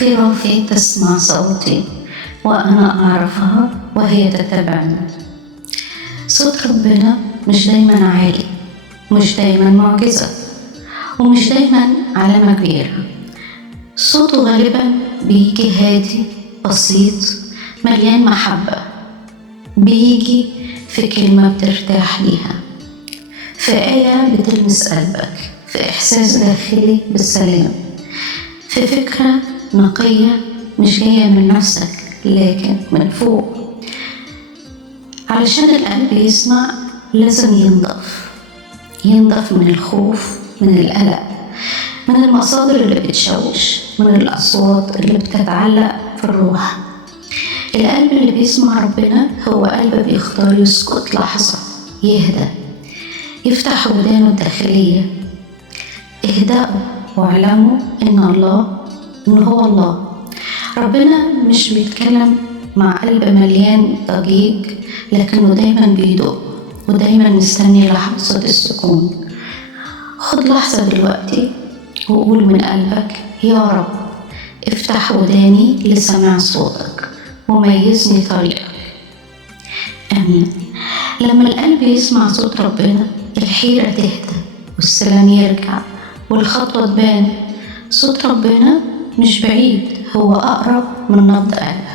خرافي تسمع صوتي وأنا أعرفها وهي تتبعني. صوت ربنا مش دايما عالي، مش دايما معجزة، ومش دايما علامة كبيرة. صوته غالبا بيجي هادي بسيط مليان محبة، بيجي في كلمة بترتاح ليها، في آية بتلمس قلبك، في إحساس داخلي بالسلام، في فكرة نقية مش جاية من نفسك لكن من فوق. علشان القلب يسمع لازم ينضف من الخوف، من القلق، من المصادر اللي بتشوش، من الأصوات اللي بتتعلق في الروح. القلب اللي بيسمع ربنا هو قلب بيختار يسكت لحظة، يهدى، يفتح ودانه الداخلية. اهدأوا واعلموا إن هو الله. ربنا مش بيتكلم مع قلب مليان ضجيج، لكنه دايما بيدق ودايما مستني لحظة السكون. خد لحظة دلوقتي وقول من قلبك: يا رب افتح وداني لسماع صوتك وميزني طريقك. آمين. لما القلب يسمع صوت ربنا الحيرة تهدى والسلام يرجع والخطوة تبان. صوت ربنا مش بعيد، هو أقرب من نبض قلبك.